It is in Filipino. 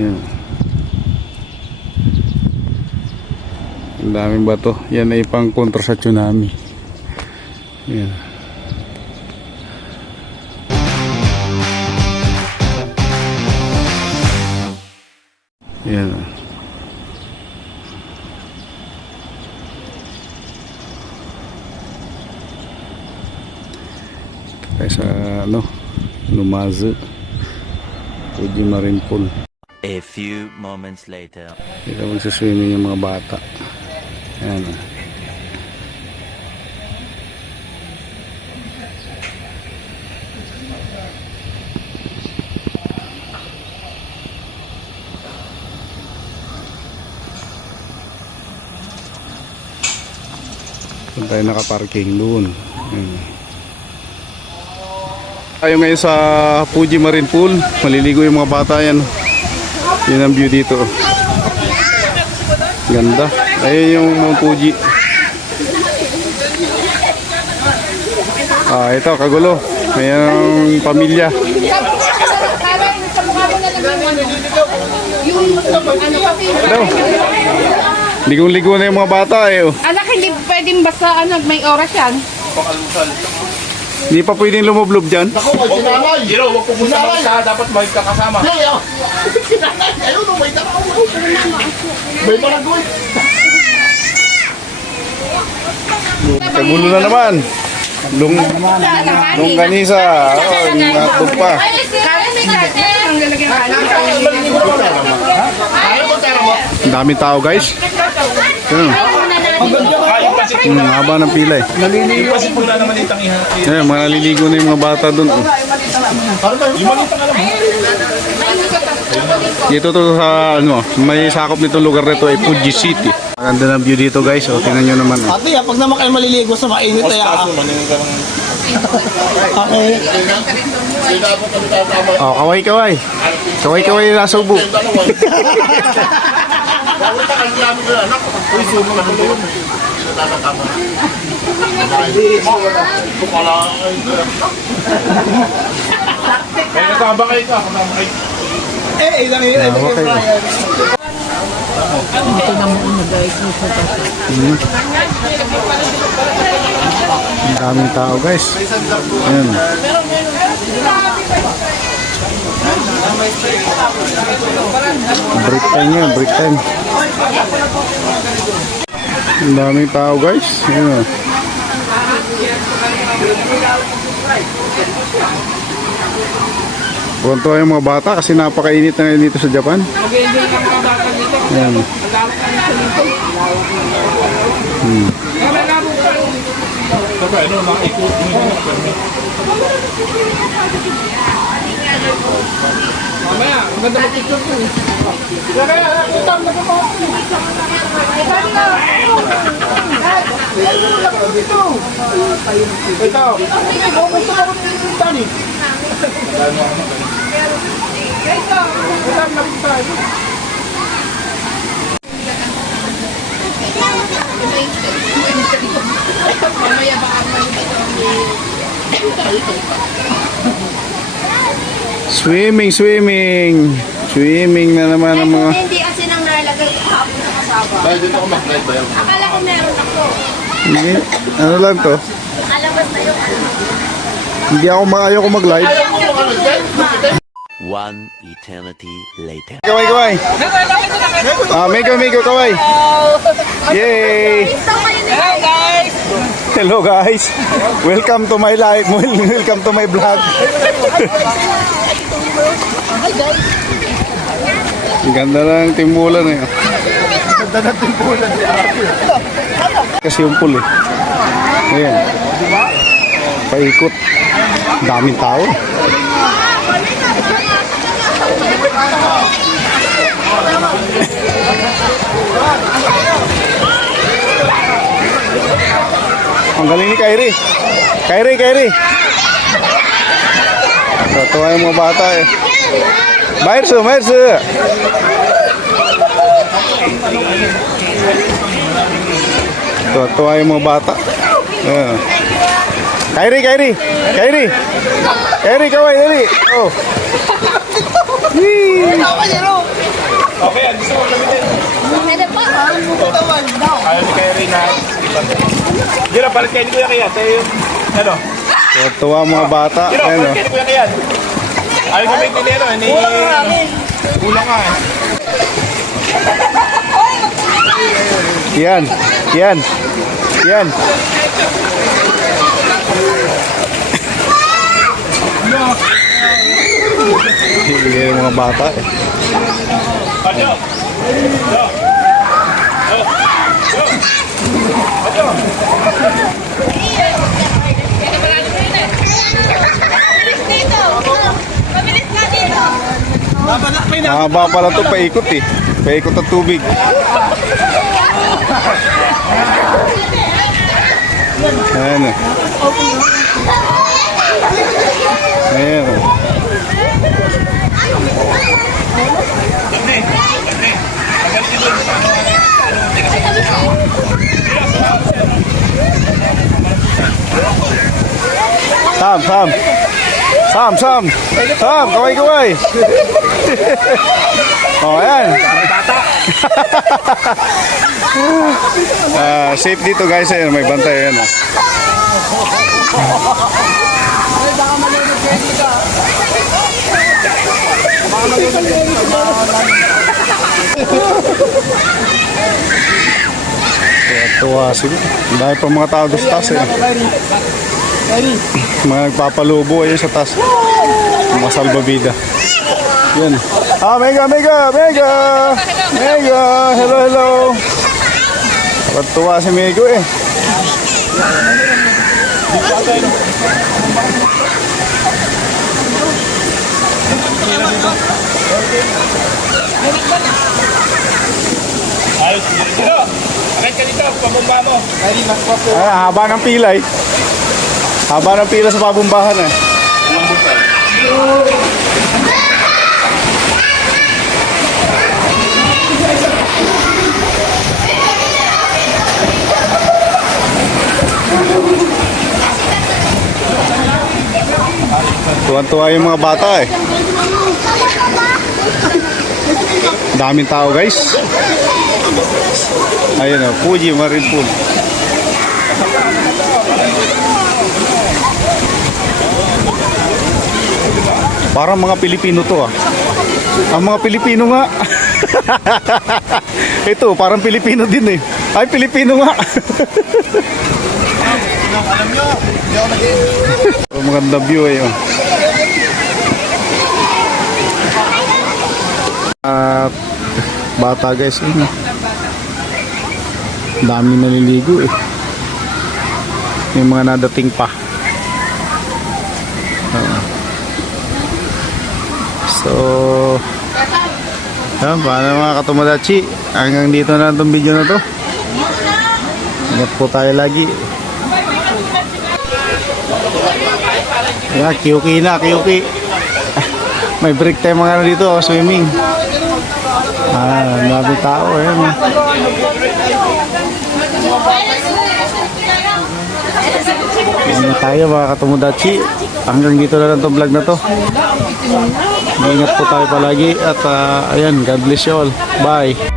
Yan. Ang daming bato. Yan ay pang kontra sa tsunami. Yan. Yan. Kaya sa ano, Lumaze, Fuji Marine Pool. A few moments later. Dito magsaswimming yung mga bata. Ayan. Doon tayo nakaparking doon. Ayan. Tayo ngayon sa Fuji Marine Pool. Maliligo yung mga bata yan. Yun ang view dito. Ganda. Ayun yung mga Fuji. Ah, ito kagulo. Mayroong pamilya. Ano? Ligong-ligo na yung mga bata eh. Anak, hindi pwedeng basta may oras yan. Hindi pa pwedeng lumublob dyan. Ako, may sinanay. Jiro, huwag po muna magsa, dapat may kakasama. Sinanay, ayun o, may tanaw. May malagoy. Kagulo na naman. Longganisa. Oh, yung mga tupa. Ang daming tao guys. Haba ng pila eh. Naliligo kasi po na naman itang iha. Ayan, mga naliligo na yung mga bata dun. Oh. Dito to sa ano, may sakop nito lugar nito ay Fuji City. Maganda ng view dito guys. O, tingnan nyo naman. Oh. Ate, pag naman kayo maliligo sa mainit, ay Oh, kaway-kaway. Kaway-kaway na nasa ubo. May kasama kayo ka. Ito na muna guys. Ang daming tao guys. Ayan. Break time yan, break time. Ang daming tao guys. Ayan. Pronto yung mga bata kasi napakainit na ngayon dito sa Japan. Ayan. Mamaya, maganda mag-picture po. Swimming, swimming. Swimming na naman ang mga... Hindi kasi nang nalagay kahapon na kasama. Ay, dito ako mag-live ba yun? Akala ko meron ako. Hindi. Ano lang to? Nakalabas na yung ano. Hindi ako ayaw ko mag-live. One eternity later. Kaway, kaway. Ah, Mego, kaway. Yay! Hello guys! Hello guys. Welcome to my life. Welcome to my vlog. Ang ganda ng timbulan eh. Ganda ng timbulan. Kasi yung pool eh. Ayan. Paikot. Daming tao. Ang galing ni Kyrie. Kyrie. Tuwa yung mga bata eh. Mayersu. Tuwa yung mga bata. Kyrie. Kyrie, kaway, dali. Oh. Giro, palit kayo ni Kuya Kaya. Tayo yung, ano? Tuwa mga bata. Giro, Ayan, palit kayo ni Kuya Kaya. Ayaw gamitin nila, ni... Kulang nga eh. Yan. Yan. Yan. Yan mga bata eh. Padyo! Yo! Yo! Yo! Padyo! Mabilis dito. Mabilis na dito. Mahaba pala ito, paikot eh. Paikot ang tubig. Ayan eh. Ayan eh. Sam, Sam. Sam, Sam. Sam, kaway-kaway. Oh, ayan. Safe dito guys, ayan, may bantay ayan. Tuwa sige. Dahil pa mga tao doon sa taas eh. Mga nagpapalubo ayun sa taas. Mga salbabida. Yan. Mega, Mega, Mega! Mega! Hello, hello! Tuwa si Mego eh. Ayos, Giro! Akit ka dito, pabumba mo. Haba ng pila eh. Haba ng pila sa pabumbahan eh. Tuwan-tuwa yung mga bata eh. Daming tao guys. Ayun o, Fuji Marine Pool. Parang mga Pilipino to ah. Ang mga Pilipino nga. Ito, parang Pilipino din eh. Ay, Pilipino nga. Alam nyo, hindi ako Oh, maganda view eh. Oh. Bata guys. Dami naliligo eh. May mga nadating pa. So, yan, paano mga katumodachi, hanggang dito na itong video na to. Ingat po tayo lagi. Yan, kiyuki na, kiyuki. May break time mga dito, swimming. Dami tao, yan. Ingat tayo mga katumodachi. Hanggang dito na lang itong vlog na to. Ingat po tayo palagi at ayan, God bless you all. Bye.